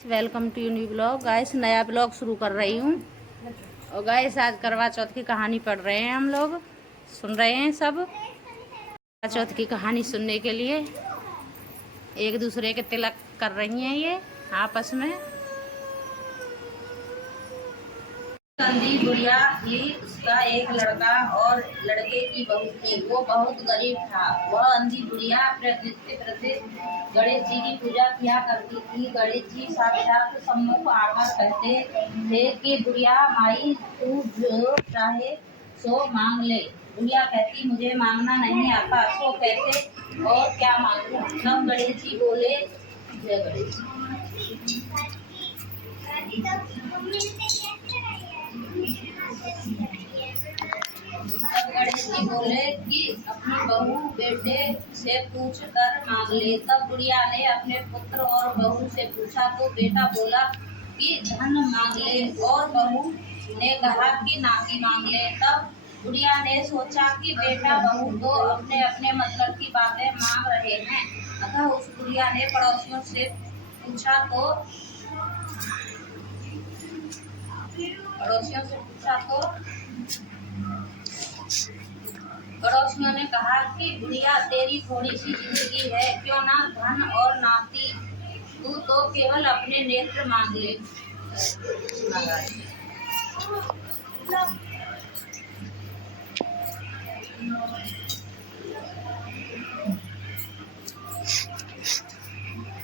Welcome to new blog. Guys नया blog शुरू कर रही हूँ। और गाइस आज करवा चौथ की कहानी पढ़ रहे हैं, हम लोग सुन रहे हैं। सब करवा चौथ की कहानी सुनने के लिए एक दूसरे के तिलक कर रही हैं ये आपस में। अंधी बुढ़िया थी, उसका एक लड़का और लड़के की बहू थी। वो बहुत गरीब था। वह अंधी बुढ़िया अपने नित्य प्रत्येक गणेश जी की पूजा किया करती थी। गणेश जी साक्षात सम्मुख आकर कहते थे कि बुढ़िया माई तू जो चाहे सो मांग ले। बुढ़िया कहती मुझे मांगना नहीं आता। सो कहते और क्या मांगूं। तब गणेश जी बोले जय गणेश जी। गणेश जी बोले कि अपनी बहू बेटे से पूछ कर मांग ले। तब बुढ़िया ने अपने पुत्र और बहू से पूछा तो बेटा बोला कि धन मांग ले और बहू ने कहा कि नाती मांग ले। तब बुढ़िया ने सोचा कि बेटा बहू तो अपने अपने मतलब की बातें मांग रहे हैं। अतः उस बुढ़िया ने पड़ोसियों से पूछा तो पड़ोसियों ने कहा कि बुढ़िया तेरी थोड़ी सी जिंदगी है, क्यों ना धन और नाती, तू तो केवल अपने नेत्र मांग ले।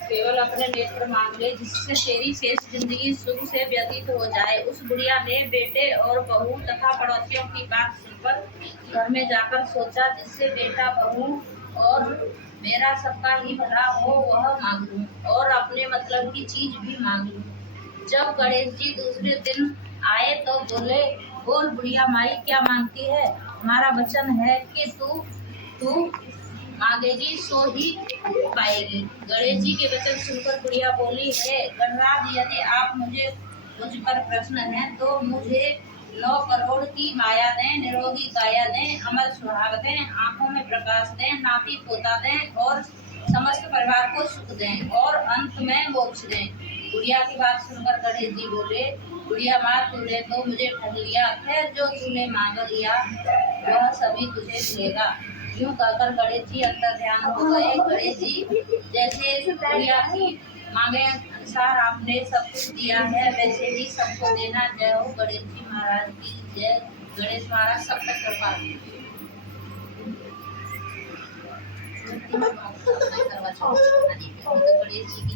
केवल अपने नेत्र मांग ले, जिससे तेरी शेष जिंदगी सुख से व्यतीत हो जाए। उस बुढ़िया ने बेटे और बहू तथा पड़ोसियों की बात सुनकर घर में जाकर सोचा जिससे बेटा बहू और मेरा सबका ही भला हो वह मांग लूं और अपने मतलब की चीज भी मांग लूं। जब गणेश जी दूसरे दिन आए तो बोले बोल बुढ़िया माई क्या मांगती है। हमारा वचन है कि तू मांगेगी सो ही पाएगी। गणेश जी के वचन सुनकर बुढ़िया बोली है गणराज, यदि आप मुझ पर प्रश्न है तो मुझे 9 करोड़ की माया दें, निरोगी काया दें, अमर सुहाग दें, आंखों में प्रकाश दें, नाती पोता दें और समस्त परिवार को सुख दें और अंत में मोक्ष दें। बुढ़िया की बात सुनकर गणेश जी बोले बुढ़िया माँ तूने तो मुझे ठग लिया। खैर जो तूने मांग लिया वह सभी तुझे मिलेगा। यूं कहकर गणेश जी अंतर ध्यान हो गए। गणेश जी जैसे बुढ़िया की मांगे अनुसार आपने सब कुछ दिया है वैसे ही सबको देना। जय हो गणेश जी महाराज की जय। गणेश महाराज सब तक कृपा गणेश जी की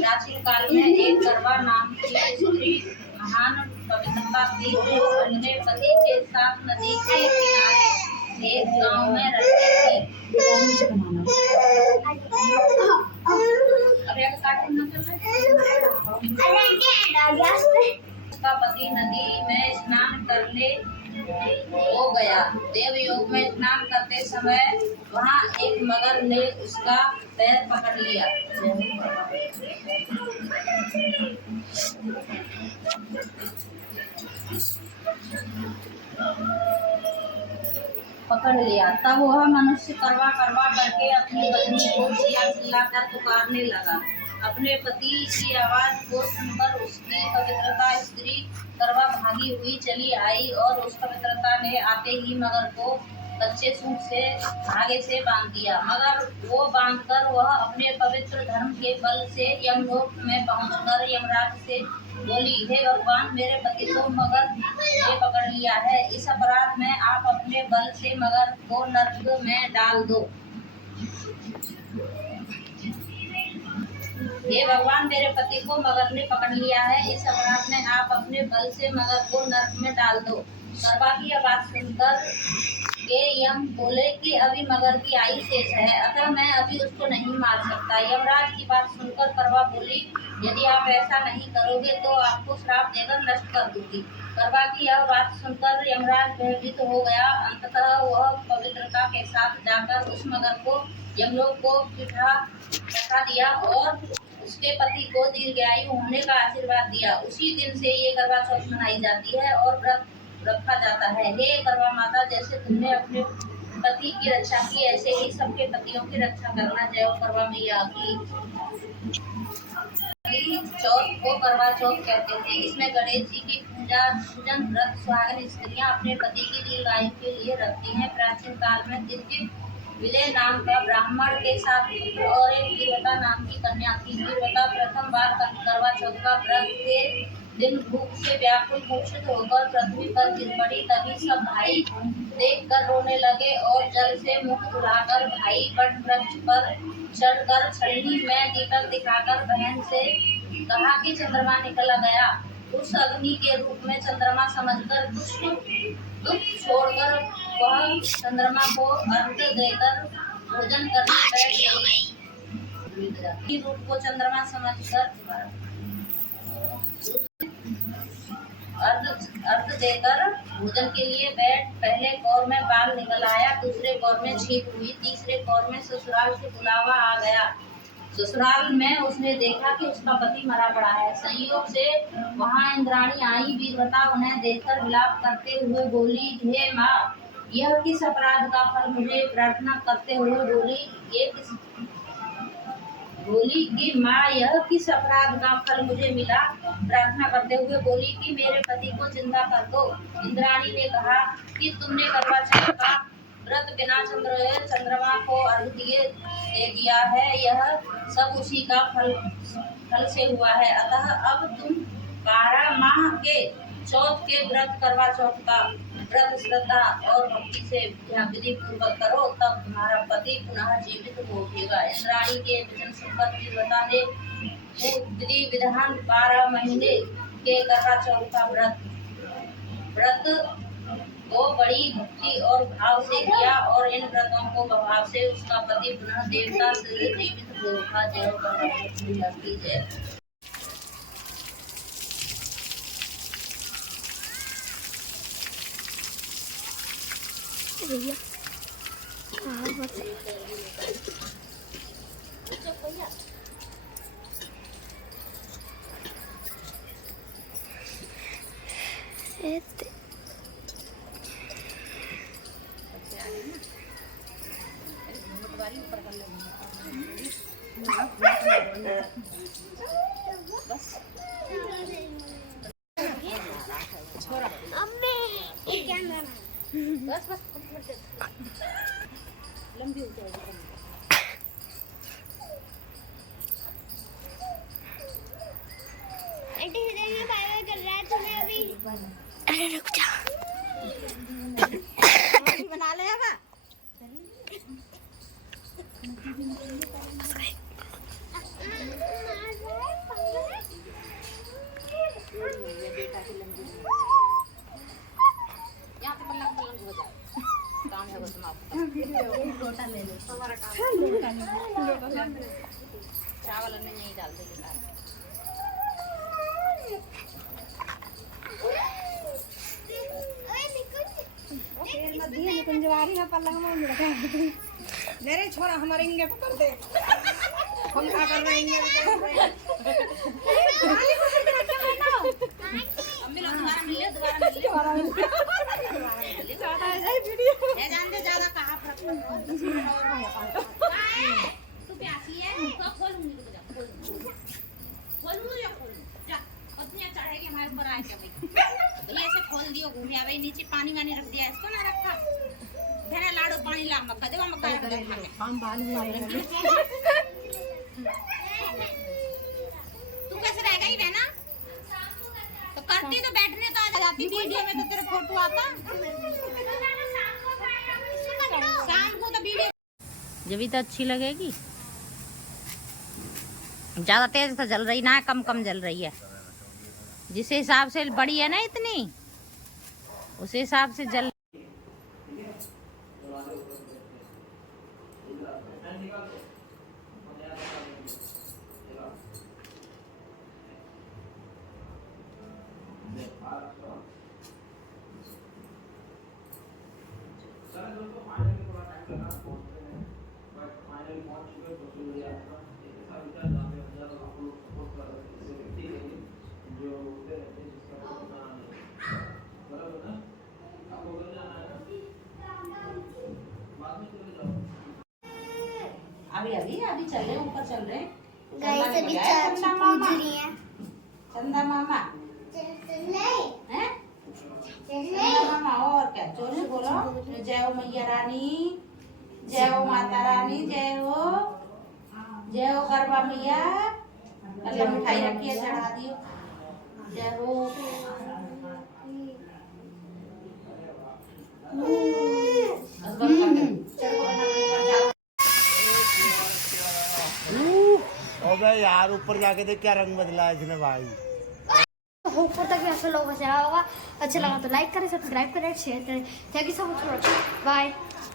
प्राचीन काल में एक करवा नाम की स्त्री महान पवित्रता थी जो अपने पति के साथ नदी के किनारे एक गांव में रहती थी। उसका पति नदी में स्नान करने हो गया। देवयोग में स्नान करते समय वहाँ एक मगर ने उसका पैर पकड़ लिया। तब वह मनुष्य करवा करवा करके अपनी पत्नी को चिल्ला कर पुकारने लगा। अपने पति की आवाज को सुनकर उसकी पवित्रता स्त्री करवा भागी हुई चली आई और उस पवित्रता ने आते ही मगर को कच्चे सूत से धागे से बांध दिया। मगर वो बांधकर वह अपने पवित्र धर्म के बल से यमलोक में पहुंचकर यमराज से बोली हे भगवान, मेरे पति को मगर ने पकड़ लिया है। इस अपराध में आप अपने बल से मगर को नर्क में डाल दो। हे भगवान, मेरे पति को मगर ने पकड़ लिया है। इस अपराध में आप अपने बल से मगर को नर्क में डाल दो। करवा की आवाज सुनकर के यम बोले कि अभी मगर की आयु शेष है, अतः मैं अभी उसको नहीं मार सकता। यमराज की बात सुनकर करवा बोली यदि आप ऐसा नहीं करोगे तो आपको श्राप देकर नष्ट कर दूंगी। करवा की यह बात सुनकर यमराज भयभीत हो गया। अंततः वह पवित्रता के साथ जाकर उस मगर को यमलोक को बैठा दिया और उसके पति को दीर्घायु होने का आशीर्वाद दिया। उसी दिन से ये करवा चौथ मनाई जाती है और व्रत रखा जाता है। हे करवा माता, जैसे तुमने अपने पति की रक्षा की, ऐसे ही सबके पतियों की रक्षा करना। जय हो करवा मैया की। चौथ को करवा चौथ कहते हैं। इसमें गणेश जी की पूजा पूजन व्रत सुहागिन स्त्रियां अपने पति की दीर्घायु के लिए रखती हैं। प्राचीन काल में दिव्य विजय नाम का ब्राह्मण के साथ पुत्र और एक वीरवता नाम की कन्या थी। वीरवता प्रथम बार करवा चौथ का व्रत के दिन भूख से व्याकुल मूर्छित होकर पृथ्वी पर गिर पड़ी। तभी सब भाई देखकर रोने लगे और जल से मुख धुलाकर भाई वट वृक्ष पर चढ़कर छलनी में दीपक दिखाकर बहन से कहा कि चंद्रमा निकला गया। उस अग्नि के रूप में चंद्रमा समझकर दुख छोड़कर वह चंद्रमा को अर्घ्य देकर भोजन करने बैठ गई। रूप को चंद्रमा समझकर अर्घ देकर भोजन के लिए बैठ पहले कौर में बाल निकल आया, दूसरे कौर में छींक हुई, तीसरे कौर में ससुराल से बुलावा आ गया। ससुराल में उसने देखा कि उसका पति मरा पड़ा है। संयोग से वहां इंद्राणी आई। वीरवता उन्हें देखकर विलाप करते हुए बोली, हे माँ, यह किस अपराध का फल मुझे प्रार्थना करते हुए बोली कि माँ, यह किस अपराध का फल मुझे मिला। प्रार्थना करते हुए बोली कि मेरे पति को जिंदा कर दो। इंद्राणी ने कहा कि तुमने करवा चौथ का व्रत बिना चंद्रमा को अर्घ दे दिया है, यह सब उसी का फल से हुआ है। अतः अब तुम 12 माह के चौथ के व्रत करवा चौथ का व्रत श्रद्धा और भक्ति से विधि पूर्वक करो, तब तुम्हारा पति पुनः जीवित हो उठेगा। इंद्राणी के वचन सुनकर वीरवता ने विधान 12 महीने के करवा चौथ का व्रत को बड़ी भक्ति और भाव से किया और इन व्रतों को प्रभाव से उसका पति पुनः देवता से जीवित हो उठा। जय करवा की जय। भैया कहाँ बचे? बस लंबी हो जाएगी। अरे रुक जा, बना ले अब। बेटा की लंबी यहाँ पे पलंग हो जाए काम है बस लोटा ले लो। हमारा काम चावल नहीं डाल देंगे। कुंजवारी है पलंग में रखा मेरे छोरा हमारे इंगे पकड़ दे। हम क्या कर रहे हैं अम्मी लोग दोबारा मिल जान दे ज्यादा कहाँ तू प्यासी है तो खोलूंगी चढ़ेगी हमारे ऊपर आए भैया ऐसे खोल दियो घूम भाई नीचे पानी वानी रख दिया इसको ना रखा भेना लाडो पानी ला मक्का दे मक्का तू कैसे रहेगा ही रहना तो करती तो बैठने तो आ जाती वीडियो में तो तेरा फोटो आता शाम को तो वीडियो जब भी तो अच्छी लगेगी। ज्यादा तेज तो जल रही ना है, कम कम जल रही है। जिस हिसाब से बड़ी है ना इतनी, उस हिसाब से जल जो होते रहते हैं जिसका अभी अभी अभी चल रहे ऊपर चल रहे गाइस चंदा ने अभी बजाया चाची चंदा पूछ मामा रही है। चंदा मामा हैं चंदा मामा और क्या जोर से बोलो जय हो मैया रानी जय हो माता रानी जय हो गरबा मैया अल्लाह मिठाई रखी है चढ़ा दियो जय हो बस बंद कर दे चल को बना अबे यार ऊपर जाके देख क्या रंग बदला है इसने भाई। ऊपर तक भी ऐसा लोगों से आया होगा। अच्छा लगा तो लाइक करें, सब्सक्राइब करें, शेयर करें। Thank you so much for watching. Bye.